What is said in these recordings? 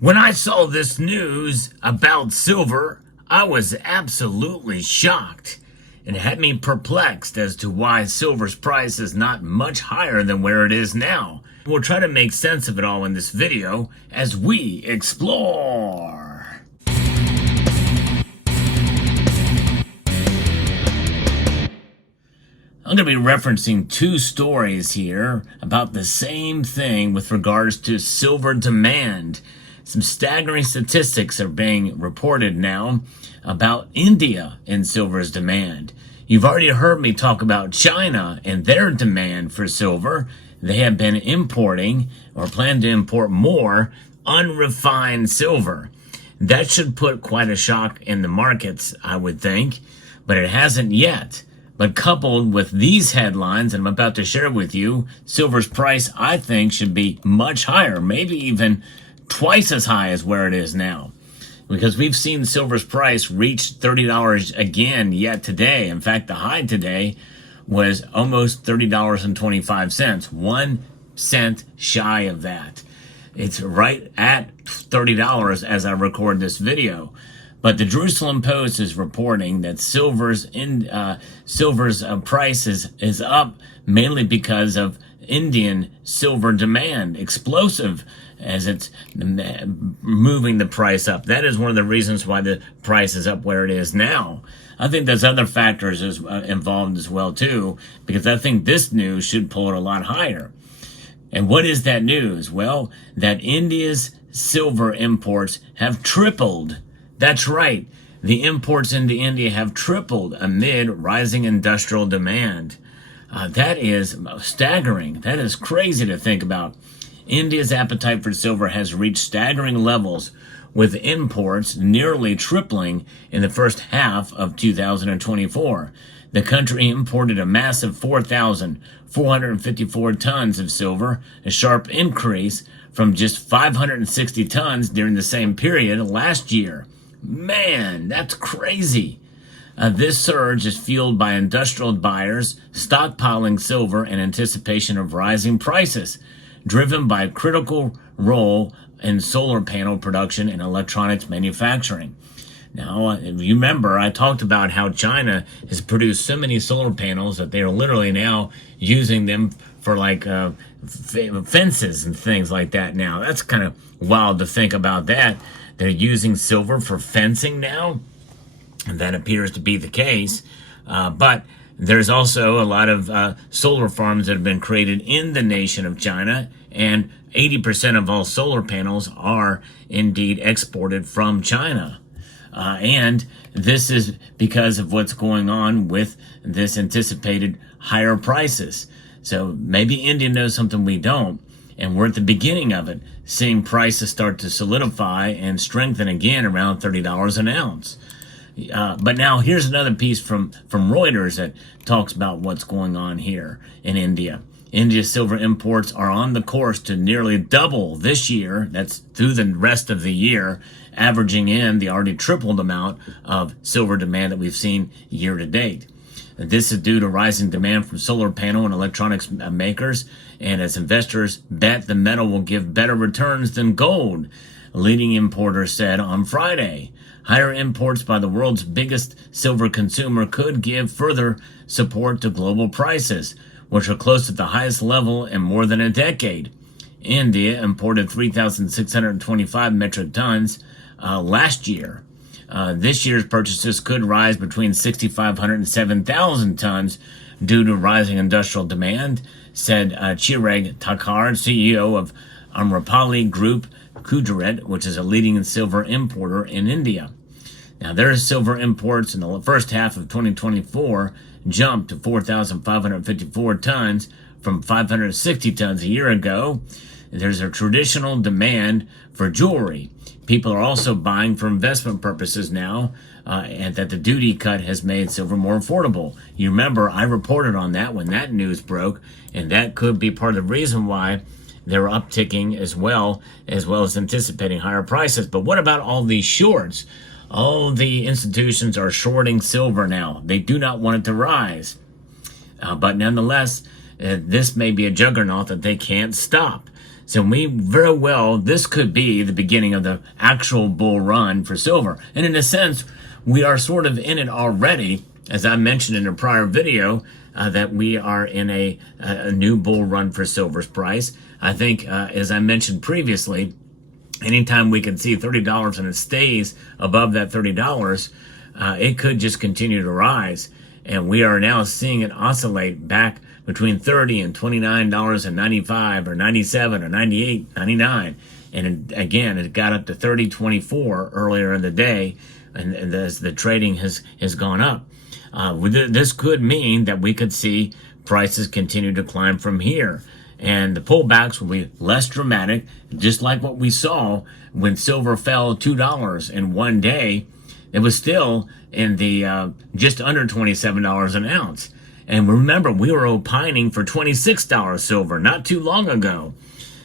When I saw this news about silver, I was absolutely shocked. It had me perplexed as to why silver's price is not much higher than where it is now. We'll try to make sense of it all in this video as we explore. I'm going to be referencing two stories here about the same thing with regards to silver demand. Some staggering statistics are being reported now about India and silver's demand. You've already heard me talk about China and their demand for silver. They have been importing or plan to import more unrefined silver. That should put quite a shock in the markets, I would think, but it hasn't yet. But coupled with these headlines I'm about to share with you, silver's price, I think, should be much higher, maybe even twice as high as where it is now. Because we've seen silver's price reach $30 again yet today. In fact, the high today was almost $30.25, 1 cent shy of that. It's right at $30 as I record this video. But the Jerusalem Post is reporting that silver's price is up mainly because of Indian silver demand, explosive as it's moving the price up. That is one of the reasons why the price is up where it is now. I think there's other factors involved as well too, because I think this news should pull it a lot higher. And what is that news? Well, that India's silver imports have tripled. That's right. The imports into India have tripled amid rising industrial demand. That is staggering. That is crazy to think about. India's appetite for silver has reached staggering levels, with imports nearly tripling in the first half of 2024. The country imported a massive 4,454 tons of silver, a sharp increase from just 560 tons during the same period last year. Man, that's crazy. This surge is fueled by industrial buyers stockpiling silver in anticipation of rising prices, driven by a critical role in solar panel production and electronics manufacturing. Now, if you remember, I talked about how China has produced so many solar panels that they are literally now using them for fences and things like that now. That's kind of wild to think about that. They're using silver for fencing now, and that appears to be the case. But there's also a lot of solar farms that have been created in the nation of China, and 80% of all solar panels are indeed exported from China. And this is because of what's going on with this anticipated higher prices. So maybe India knows something we don't, and we're at the beginning of it, seeing prices start to solidify and strengthen again around $30 an ounce. But now here's another piece from Reuters that talks about what's going on here in India. India's silver imports are on the course to nearly double this year. That's through the rest of the year, averaging in the already tripled amount of silver demand that we've seen year to date. This is due to rising demand from solar panel and electronics makers, and as investors bet the metal will give better returns than gold, a leading importer said on Friday. Higher imports by the world's biggest silver consumer could give further support to global prices, which are close to the highest level in more than a decade. India imported 3,625 metric tons last year. This year's purchases could rise between 6,500 and 7,000 tons due to rising industrial demand, said Chirag Thakkar, CEO of Amrapali Group Gujarat, which is a leading silver importer in India. Now, their silver imports in the first half of 2024 jumped to 4,554 tons from 560 tons a year ago. There's a traditional demand for jewelry. People are also buying for investment purposes now, and that the duty cut has made silver more affordable. You remember, I reported on that when that news broke, and that could be part of the reason why they're upticking as well as anticipating higher prices. But what about all these shorts? All the institutions are shorting silver now. They do not want it to rise. But nonetheless, this may be a juggernaut that they can't stop. So this could be the beginning of the actual bull run for silver. And in a sense, we are sort of in it already, as I mentioned in a prior video, that we are in a new bull run for silver's price. I think, as I mentioned previously, anytime we can see $30 and it stays above that $30, it could just continue to rise. And we are now seeing it oscillate back between $30 and $29.95 or 97 or 98, 99. And again, it got up to 30.24 earlier in the day, and as the trading has gone up. This could mean that we could see prices continue to climb from here. And the pullbacks will be less dramatic, just like what we saw when silver fell $2 in one day. It was still in the just under $27 an ounce. And remember, we were opining for $26 silver not too long ago.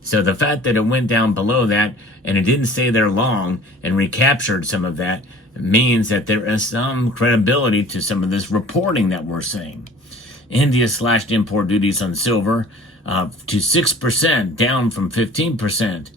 So the fact that it went down below that and it didn't stay there long and recaptured some of that means that there is some credibility to some of this reporting that we're seeing. India slashed import duties on silver to 6%, down from 15%.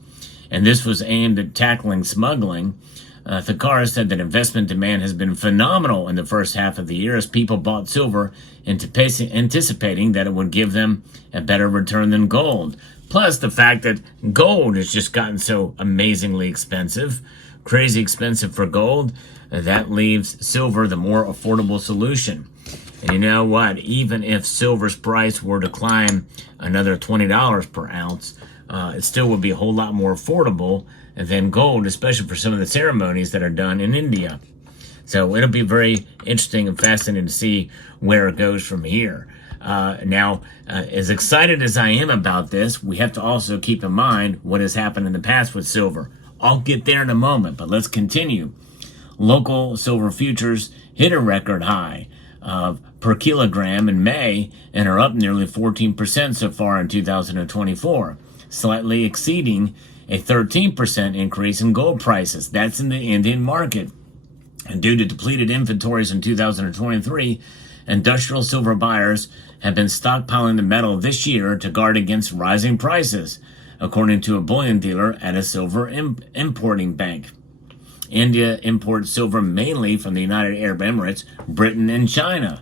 And this was aimed at tackling smuggling. Thakar said that investment demand has been phenomenal in the first half of the year as people bought silver anticipating that it would give them a better return than gold. Plus the fact that gold has just gotten so amazingly expensive, crazy expensive for gold, that leaves silver the more affordable solution. And you know what? Even if silver's price were to climb another $20 per ounce, it still would be a whole lot more affordable than gold, especially for some of the ceremonies that are done in India. So it'll be very interesting and fascinating to see where it goes from here. Now, as excited as I am about this, we have to also keep in mind what has happened in the past with silver. I'll get there in a moment, but let's continue. Local silver futures hit a record high per kilogram in May and are up nearly 14% so far in 2024, slightly exceeding a 13% increase in gold prices. That's in the Indian market. And due to depleted inventories in 2023, industrial silver buyers have been stockpiling the metal this year to guard against rising prices, according to a bullion dealer at a silver importing bank. India imports silver mainly from the United Arab Emirates, Britain, and China.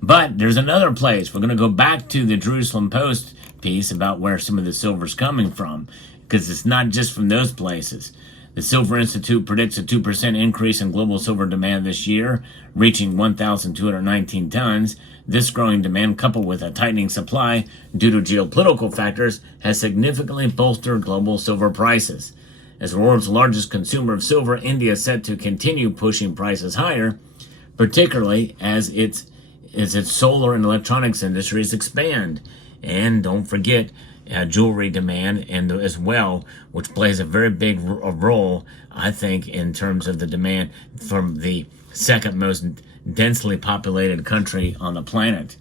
But there's another place. We're going to go back to the Jerusalem Post piece about where some of the silver's coming from, because it's not just from those places. The Silver Institute predicts a 2% increase in global silver demand this year, reaching 1,219 tons. This growing demand, coupled with a tightening supply due to geopolitical factors, has significantly bolstered global silver prices. As the world's largest consumer of silver, India is set to continue pushing prices higher, particularly as its solar and electronics industries expand. And don't forget jewelry demand and as well, which plays a very big role, I think, in terms of the demand from the second most densely populated country on the planet.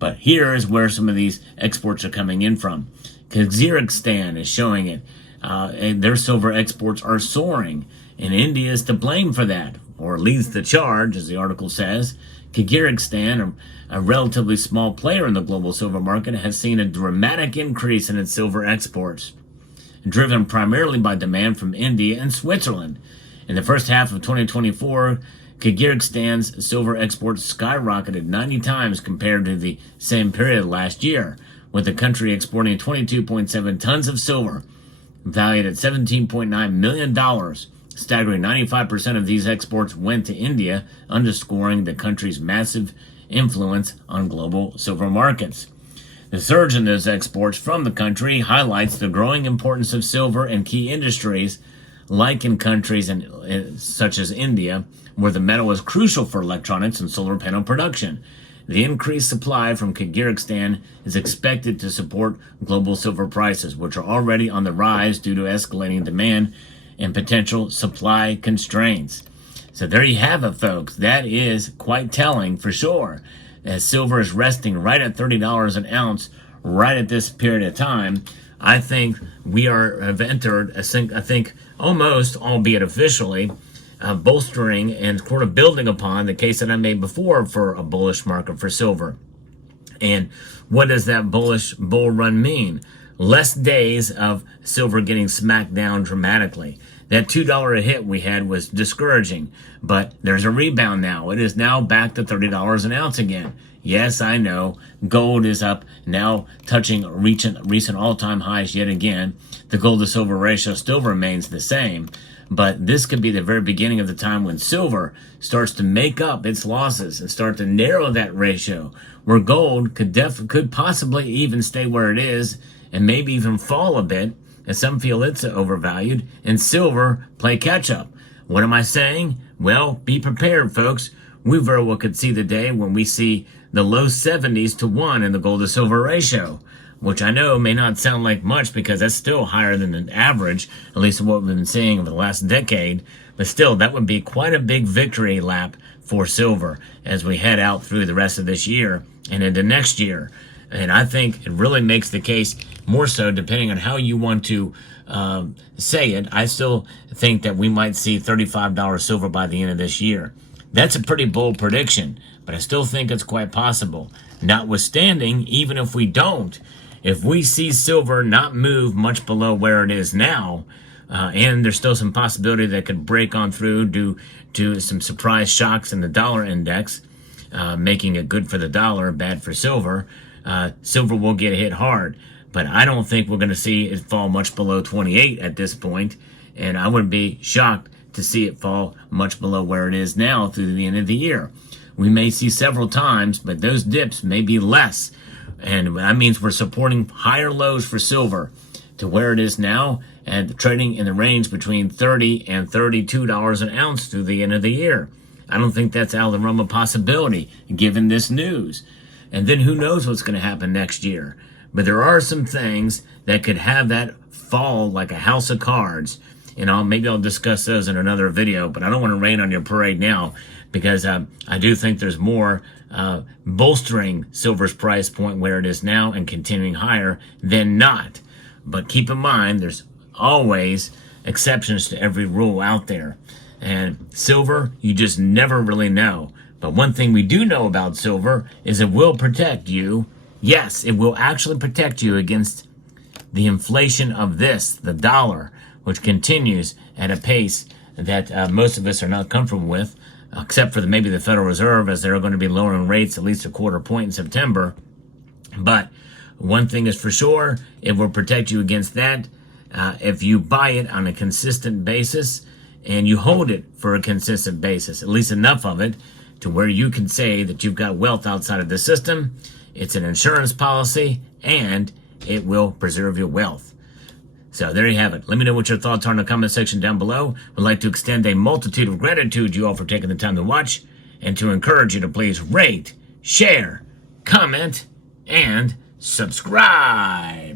But here is where some of these exports are coming in from. Kazakhstan is showing it. And their silver exports are soaring, and India is to blame for that, or leads the charge, as the article says. Kyrgyzstan, a relatively small player in the global silver market, has seen a dramatic increase in its silver exports, driven primarily by demand from India and Switzerland. In the first half of 2024, Kyrgyzstan's silver exports skyrocketed 90 times compared to the same period last year, with the country exporting 22.7 tons of silver, valued at $17.9 million. Staggering 95% of these exports went to India, underscoring the country's massive influence on global silver markets. The surge in those exports from the country highlights the growing importance of silver in key industries, like in countries such as India, where the metal is crucial for electronics and solar panel production. The increased supply from Kyrgyzstan is expected to support global silver prices, which are already on the rise due to escalating demand and potential supply constraints. So there you have it, folks. That is quite telling for sure. As silver is resting right at $30 an ounce right at this period of time, I think we have entered, I think almost, albeit officially, bolstering and sort of building upon the case that I made before for a bullish market for silver. And what does that bullish bull run mean? less days of silver getting smacked down dramatically. That $2 a hit we had was discouraging, but there's a rebound now. It is now back to $30 an ounce again. Yes, I know. Gold is up, now touching recent all-time highs yet again. The gold to silver ratio still remains the same, but this could be the very beginning of the time when silver starts to make up its losses and start to narrow that ratio, where gold could possibly even stay where it is and maybe even fall a bit, as some feel it's overvalued, and silver play catch-up. What am I saying? Well, be prepared, folks. We very well could see the day when we see the low 70s to 1 in the gold to silver ratio, which I know may not sound like much because that's still higher than the average, at least what we've been seeing over the last decade. But still, that would be quite a big victory lap for silver as we head out through the rest of this year and into next year. And I think it really makes the case more so, depending on how you want to say it. I still think that we might see $35 silver by the end of this year. That's a pretty bold prediction, but I still think it's quite possible. Notwithstanding, even if we don't, if we see silver not move much below where it is now, and there's still some possibility that could break on through due to some surprise shocks in the dollar index, making it good for the dollar, bad for silver, silver will get hit hard. But I don't think we're going to see it fall much below 28 at this point, and I wouldn't be shocked to see it fall much below where it is now through the end of the year. We may see several times, but those dips may be less, and that means we're supporting higher lows for silver to where it is now, and trading in the range between $30 and $32 an ounce through the end of the year. I don't think that's out of the realm of possibility given this news. And then who knows what's going to happen next year. But there are some things that could have that fall like a house of cards. And maybe I'll discuss those in another video, but I don't want to rain on your parade now because I do think there's more bolstering silver's price point where it is now and continuing higher than not. But keep in mind, there's always exceptions to every rule out there. And silver, you just never really know. But one thing we do know about silver is it will protect you. Yes, it will actually protect you against the inflation of the dollar, which continues at a pace that most of us are not comfortable with, except for maybe the Federal Reserve, as they're going to be lowering rates at least a quarter point in September. But one thing is for sure, it will protect you against that if you buy it on a consistent basis and you hold it for a consistent basis, at least enough of it to where you can say that you've got wealth outside of the system. It's an insurance policy, and it will preserve your wealth. So there you have it. Let me know what your thoughts are in the comment section down below. Would like to extend a multitude of gratitude to you all for taking the time to watch, and to encourage you to please rate, share, comment, and subscribe.